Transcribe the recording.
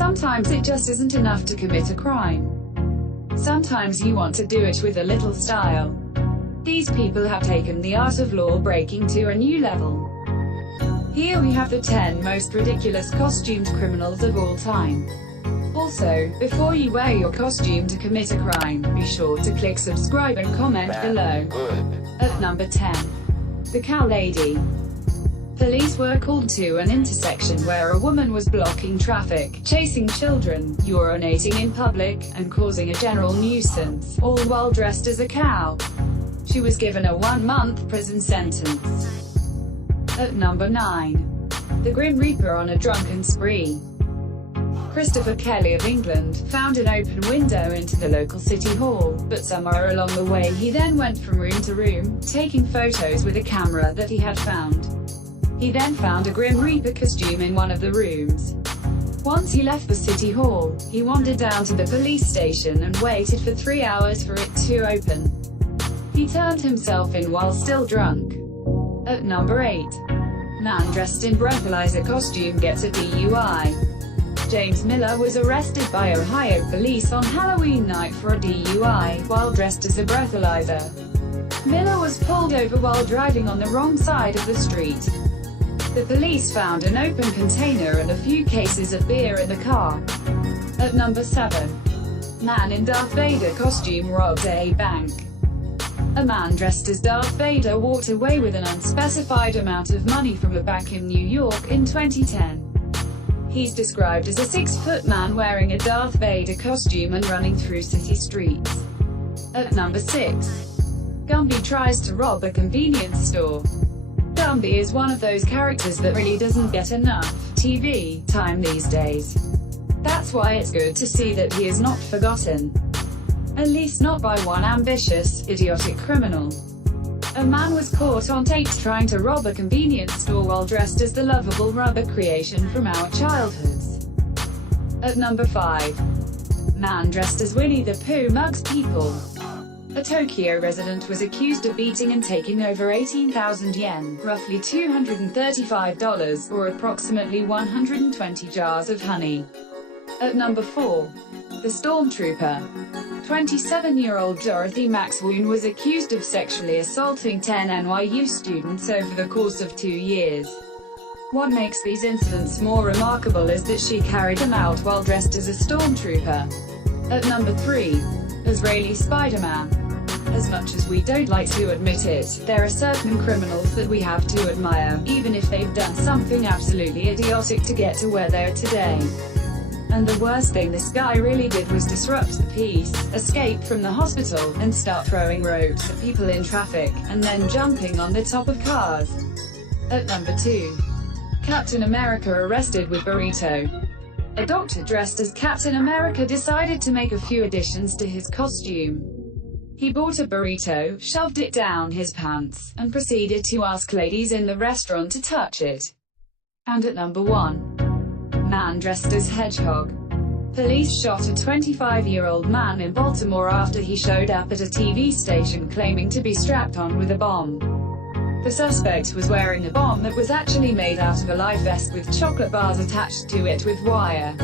Sometimes it just isn't enough to commit a crime. Sometimes you want to do it with a little style. These people have taken the art of law breaking to a new level. Here we have the 10 most ridiculous costumed criminals of all time. Also, before you wear your costume to commit a crime, be sure to click subscribe and comment below. At number 10. The Cow Lady. Police were called to an intersection where a woman was blocking traffic, chasing children, urinating in public, and causing a general nuisance, all while dressed as a cow. She was given a 1-month prison sentence. At number 9. The Grim Reaper on a drunken spree. Christopher Kelly of England found an open window into the local city hall, but somewhere along the way he then went from room to room, taking photos with a camera that he had found. He then found a Grim Reaper costume in one of the rooms. Once he left the city hall, he wandered down to the police station and waited for 3 hours for it to open. He turned himself in while still drunk. At number 8. Man dressed in breathalyzer costume gets a DUI. James Miller was arrested by Ohio police on Halloween night for a DUI, while dressed as a breathalyzer. Miller was pulled over while driving on the wrong side of the street. The police found an open container and a few cases of beer in the car. At number 7. Man in Darth Vader costume robs a bank. A man dressed as Darth Vader walked away with an unspecified amount of money from a bank in New York in 2010. He's described as a 6-foot man wearing a Darth Vader costume and running through city streets. At number 6. Gumby tries to rob a convenience store. Gumby is one of those characters that really doesn't get enough TV time these days. That's why it's good to see that he is not forgotten. At least not by one ambitious, idiotic criminal. A man was caught on tape trying to rob a convenience store while dressed as the lovable rubber creation from our childhoods. At number 5. Man dressed as Winnie the Pooh mugs people. A Tokyo resident was accused of beating and taking over 18,000 yen, roughly $235, or approximately 120 jars of honey. At number 4. The Stormtrooper. 27-year-old Dorothy Maxwoon was accused of sexually assaulting 10 NYU students over the course of 2 years. What makes these incidents more remarkable is that she carried them out while dressed as a stormtrooper. At number 3. Israeli Spider-Man. As much as we don't like to admit it, there are certain criminals that we have to admire, even if they've done something absolutely idiotic to get to where they're today. And the worst thing this guy really did was disrupt the peace, escape from the hospital, and start throwing ropes at people in traffic, and then jumping on the top of cars. At number 2. Captain America arrested with burrito. A doctor dressed as Captain America decided to make a few additions to his costume. He bought a burrito, shoved it down his pants, and proceeded to ask ladies in the restaurant to touch it. And at number 1. Man dressed as Hedgehog. Police shot a 25-year-old man in Baltimore after he showed up at a TV station claiming to be strapped on with a bomb. The suspect was wearing a bomb that was actually made out of a life vest with chocolate bars attached to it with wire.